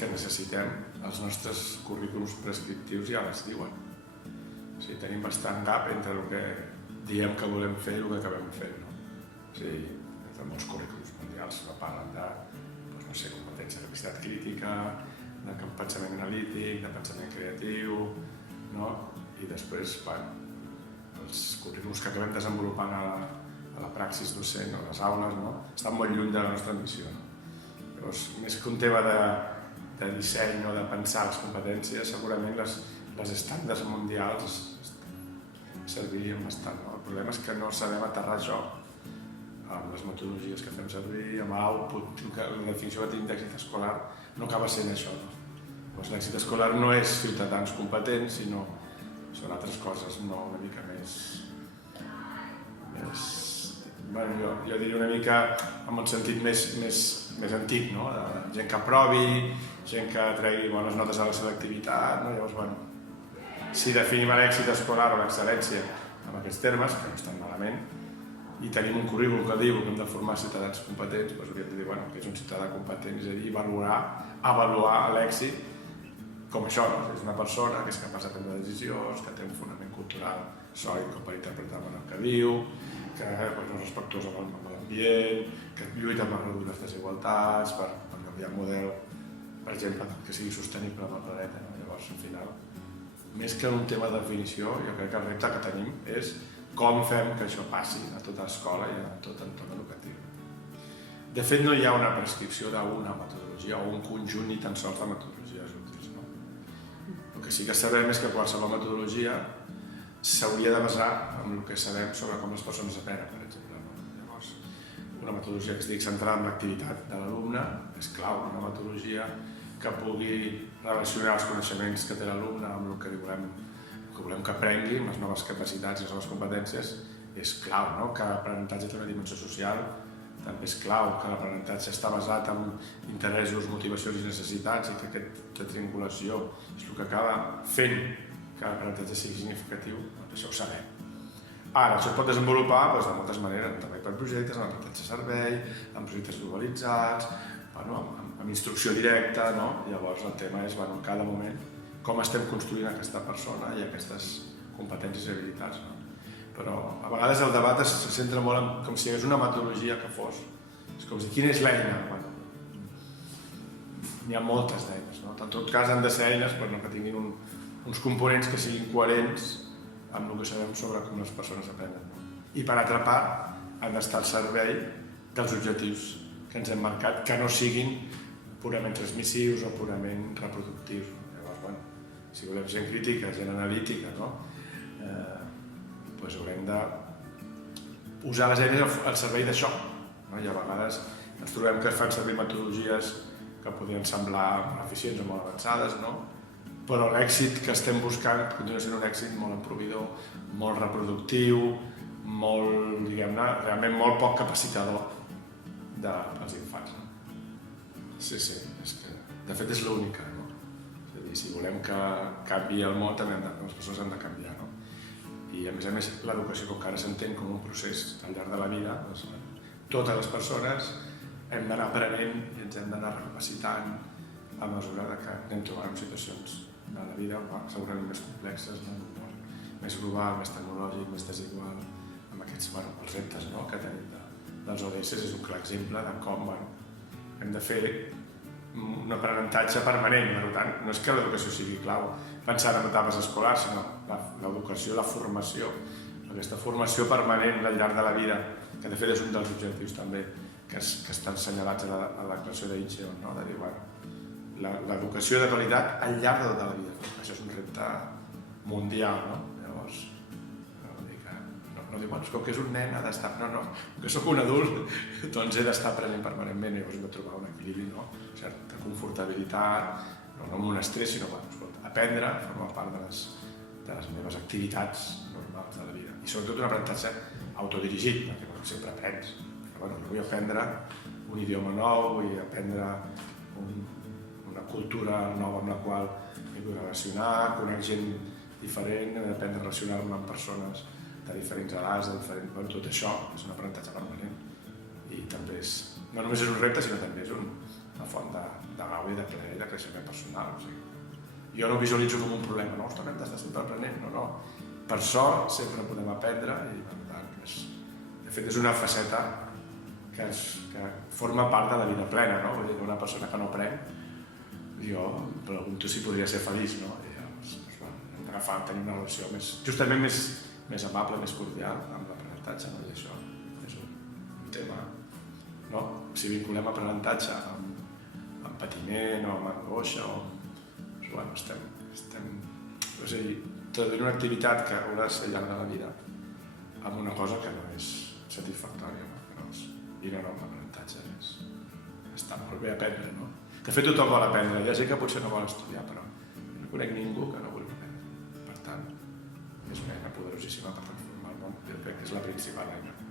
que necessitem. Els nostres currículums prescriptius ja les diuen. O sigui, tenim bastant gap entre el que diem que volem fer i el que acabem fent. O sigui, molts currículums mundials no parlen de, no sé, competència de capacitat crítica, de pensament analític, de pensament creatiu, no? I després, els currículums que acabem desenvolupant a la praxis docent o a les aules, no? Estan molt lluny de la nostra missió. Llavors, més que un tema de disseny o de pensar les competències, segurament les estàndards mundials servirien bastant. El problema és que no sabem aterrar això amb les metodologies que fem servir, amb l'output, la definició que tenim d'èxit escolar no acaba sent això. Llavors, l'èxit escolar no és ciutadans competents, sinó són altres coses, no una mica més... Jo diria una mica en el sentit més antic, no? Gent que aprovi, gent que tregui bones notes a la selectivitat, no? Llavors, si definim l'èxit escolar o l'excel·lència amb aquests termes, que no estan malament, i tenim un currículum que diu que hem de formar ciutadans competents, doncs hauríem de dir que és un ciutadà competent, és a dir, avaluar l'èxit com això, és una persona que és capaç de prendre decisions, que té un fonament cultural sòlid per interpretar el que diu, que és respectuós amb l'ambient, que lluita per reduir les desigualtats, per canviar el model, per exemple, que sigui sostenible amb el planeta. Llavors, al final, més que un tema de definició, jo crec que el repte que tenim és com fem que això passi a tota l'escola i a tot l'entorn educatiu. De fet, no hi ha una prescripció d'una metodologia o un conjunt ni tan sols de metodologies útils. El que sí que sabem és que qualsevol metodologia s'hauria de basar en el que sabem sobre com les persones aprenen, per exemple. Llavors, una metodologia que estigui centrada en l'activitat de l'alumne és clau. Una metodologia que pugui relacionar els coneixements que té l'alumne amb el que volem que aprengui, amb les noves capacitats i les noves competències, és clau, no? Que l'aprenentatge té una dimensió social també és clau, que l'aprenentatge està basat en interessos, motivacions i necessitats i que aquesta triangulació és el que acaba fent que l'aprenentatge sigui significatiu, això ho sabem. Ara, això es pot desenvolupar de moltes maneres, també per projectes, amb aprenentatge servei, amb projectes globalitzats, amb instrucció directa, no? Llavors el tema és, en cada moment, com estem construint aquesta persona i aquestes competències i habilitats. Però a vegades el debat se centra molt en com si hi hagués una metodologia que fos. És com si, quina és l'eina? N'hi ha moltes d'eines, no? En tot cas han de ser eines que tinguin uns components que siguin coherents amb el que sabem sobre com les persones aprenen. I per altra part, han d'estar al servei dels objectius que ens hem marcat, que no siguin purament transmissius o purament reproductius. Llavors, si volem gent crítica, gent analítica, doncs haurem de posar les eines al servei d'això. I a vegades ens trobem que es fan servir metodologies que podrien semblar eficients o molt avançades, però l'èxit que estem buscant continua sent un èxit molt emprovidor, molt reproductiu, molt, diguem-ne, realment molt poc capacitador dels infants. Sí, és que de fet és l'única. És a dir, si volem que canviï el món, també les persones han de canviar. I a més, l'educació, com que ara s'entén com un procés al llarg de la vida, totes les persones hem d'anar aprenent i ens hem d'anar recapacitant a mesura que anem trobant situacions de la vida segurament més complexes, més global, més tecnològic, més desigual, amb aquests els reptes que tenim dels ODS. És un clar exemple de com hem de fer un aprenentatge permanent. Per tant, no és que l'educació sigui clau pensant en etapes escolars, sinó l'educació, la formació, aquesta formació permanent al llarg de la vida, que de fet és un dels objectius també que estan assenyalats a la declaració d'Incheon, de dir, l'educació de qualitat al llarg de tota la vida. Això és un repte mundial, Llavors, no diu, com que és un nen ha d'estar... No, que sóc un adult, doncs he d'estar aprenent permanentment, llavors hem de trobar un equilibri, certa confortabilitat, no amb un estrès, sinó aprendre, formar part de les meves activitats normals de la vida. I sobretot un aprenentatge autodirigit, perquè sempre aprens. Jo vull aprendre un idioma nou, vull aprendre una cultura nova amb la qual m'hi vull relacionar, conèixer gent diferent, he d'aprendre a relacionar-me amb persones de diferents edats, tot això és un aprenentatge permanent. I també no només és un repte, sinó també és una font de gaudi, de plaer i de creixement personal. O sigui, jo no ho visualitzo com un problema, no, ostres, hem d'estar sempre aprenent, no. Per sort sempre podem aprendre i per tant, de fet és una faceta que forma part de la vida plena, no? Vull dir, una persona que no aprèn, jo em pregunto si podria ser feliç, no? I llavors, hem d'agafar, tenir una relació justament més amable, més cordial amb l'aprenentatge, no? I això és un tema, no? Si vinculem aprenentatge amb patiment o amb angoixa bueno, estem és a dir, traduint una activitat que haurà de ser al llarg de la vida amb una cosa que no és satisfactòria, no? Que no és, i no l'aprenentatge està molt bé aprendre, no? De fet, tothom vol aprendre, hi ha gent que potser no vol estudiar, però no conec ningú que no vulgui aprendre. Per tant, és una eina poderosíssima per transformar el món, jo crec que és la principal eina.